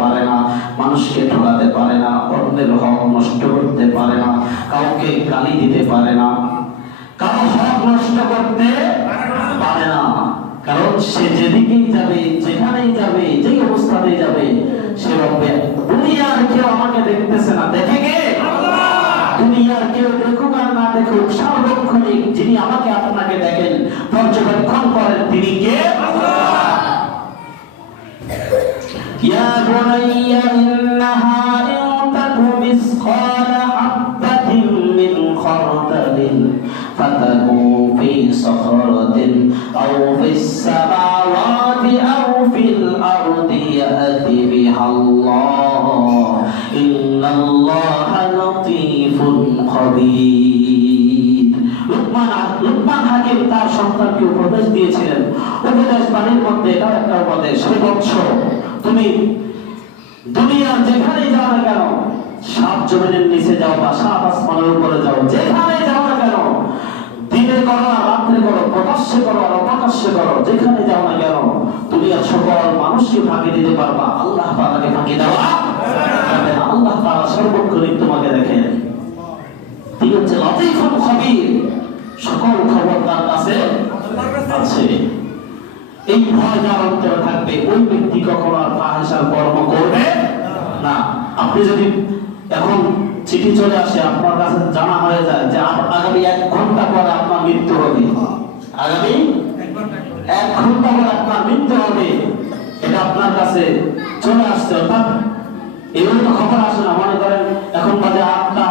পারে না মানুষকে ঠকাতে পারে না অন্যের হক নষ্ট করতে পারে না কাউকে গালি দিতে পারে না। কারও হক নষ্ট করতে পারে না। কারণ সে যেদিকেই যাবে যেখানেই যাবে যেই অবস্থাতেই যাবে সে ভাববে দুনিয়ার কেউ আমাকে দেখতেছে না। দেখে কে? দুনিয়ার কেউ দেখুক আর না দেখুক সার্বক্ষণিক যিনি আমাকে আপনাকে দেখেন পর্যবেক্ষণ করেন তিনি কে? يا مثقال حبة من خردل فتكون في صخرة أو في السماوات أو في الأرض يأتي بها الله إن الله لطيف خبير লুকমান লুকমান হাকিম তার সন্তানকে উপদেশ দিয়েছিলেন উপদেশ বাণীর মধ্যে এটাও একটা উপদেশ হে বৎস তুমি দুনিয়ার যেখানে যাও না কেন সাত জমিনের নিচে যাও বা সাত আসমানের উপরে যাও, যেখানে যাও না কেন? দিনে করো রাত্রে করো, প্রকাশ্যে করো আর অপ্রকাশ্যে করো, যেখানে যাও না কেন? তুমি আর সকল মানুষকে ফাঁকি দিতে পারবা, আল্লাহ তাআলাকে ফাঁকি দেওয়া আল্লাহ তাআলা সর্বক্ষণিক তোমাকে দেখেন তিনি হচ্ছে লতিফুল খবীর। সকল খবর তার কাছে আছে। এই ভয় যার অন্তরে থাকবে। ওই ব্যক্তি কখনো আর ফাহিসার কর্ম করবে না। আপনি যদি এখন চিঠি চলে আসে, আপনার কাছে জানা হয়ে যায় যে আগামী এক ঘণ্টা পরে আপনার মৃত্যু হবে। আগামী এক ঘণ্টা পরে আপনার মৃত্যু হবে। এটা আপনার কাছে চলে আসছে, অর্থাৎ এগুলো তো খবর আসে না। মনে করেন, এখন বাজে আটটা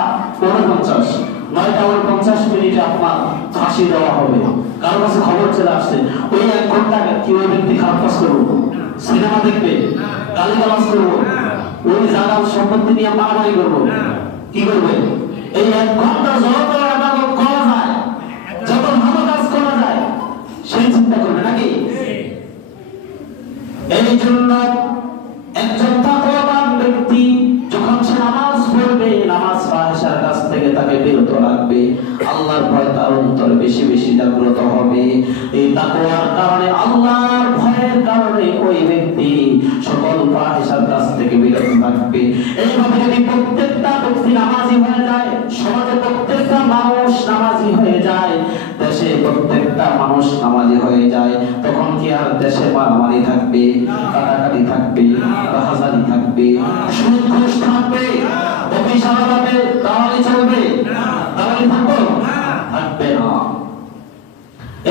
উনপঞ্চাশ। নয়টা উনপঞ্চাশ মিনিটে আপনার ফাঁসি দেওয়া হবে। কারও কাছে খবর চলে আসছে। ওই এক ঘণ্টা কি ওই ব্যক্তি খারাপ কাজ করব? সিনেমা দেখবে? গালি গালাজ করব? ওই জায়গা সম্পত্তি নিয়ে মারামারি করব। কি করবে? এই এক ঘণ্টা যত করা যায়। যত ভালো কাজ করা যায় সেই চিন্তা করবে নাকি? এই জন্য একজন তাকওয়াবান ব্যক্তি যখন সে নামাজ পড়বে নামাজ ফাহিশার কাছ থেকে তাকে বিরত রাখবে। আল্লাহর ভয় তার অন্তরে বেশি বেশি জাগ্রত হবে। এই তাকওয়ার কারণে আল্লাহর ভয়ের কারণে ওই ব্যক্তি সকল ফাহিশার কাছ থেকে থাকবে। এইভাবে যদি প্রত্যেকটা ব্যক্তি নামাজি হয়ে যায়, সমাজে প্রত্যেকটা মানুষ নামাজি হয়ে যায়, দেশে প্রত্যেকটা মানুষ নামাজি হয়ে যায়, তখন কি আর দেশে মারামারি থাকবে, কাটাকাটি থাকবে রাহাজানি থাকবে? সুদ থাকবে অফিস আদালতে দালালি চলবে? দালালি থাকবে? থাকবে না।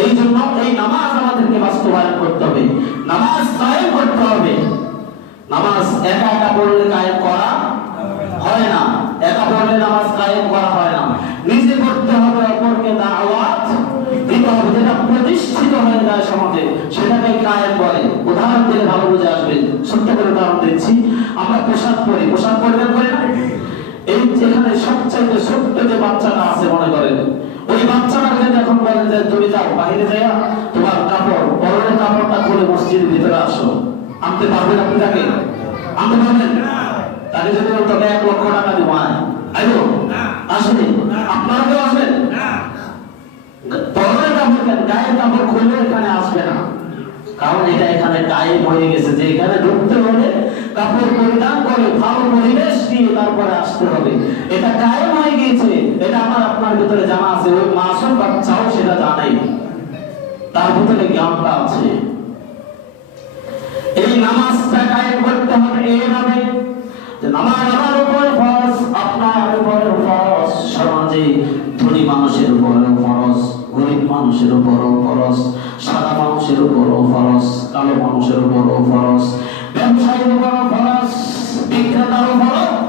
এই জন্য এই নামাজ আমাদেরকে বাস্তবায়ন করতে হবে। নামাজ কায়েম করতে হবে নামাজ একা একা পড়লে কায়েম করা হয় না একা পড়লে নামাজ কায়েম করা হয় না নিজে পড়তে হবে অপরকে দাওয়াত দিতে হবে যেটা প্রতিষ্ঠিত হয়ে যায় সমাজে সেটাকে কায়েম করে উদাহরণ দিলে ভালো বুঝে আসবে ছোট্ট করে উদাহরণ দিচ্ছি আমরা পোশাক পরি পোশাক পরিধান করি না এই যেখানে সবচাইতে ছোট্ট যে বাচ্চাটা আছে মনে করেন ওই বাচ্চাটাকে এখন বলেন যে তুমি যাও বাইরে যাইয়া তোমার কাপড় পরনের কাপড়টা খুলে মসজিদের ভিতরে আসো আনতে পারবেন আপনি তাকে? আনতে পারবেন তাকে যদি বলতো এক লক্ষ টাকা দিব আয় আসেনি? আপনারা কেউ আসবেন? পরনের কাপড় কেন কাপড় খুলে এখানে আসবে না। কারণ এটা এখানে গায়েব হয়ে গেছে। যে এখানে ঢুকতে হলে কাপড় পরিধান করে ভালো পরিবেশ দিয়ে তারপরে আসতে হবে। এটা গায়েব হয়ে গিয়েছে। এটা আমার আপনার ভিতরে জানা আছে। ওই মাসুম বাচ্চাও সেটা জানাই তার ভিতরে জ্ঞানটা আছে। এই নামাজটা এইভাবে আমার আমার উপর ফরজ, আপনার উপর ফরজ সমাজে ধনী মানুষের উপরেও ফরজ, গরিব মানুষের ব্যবসায়ীর উপরও ফরজ, বিক্রেতার উপরও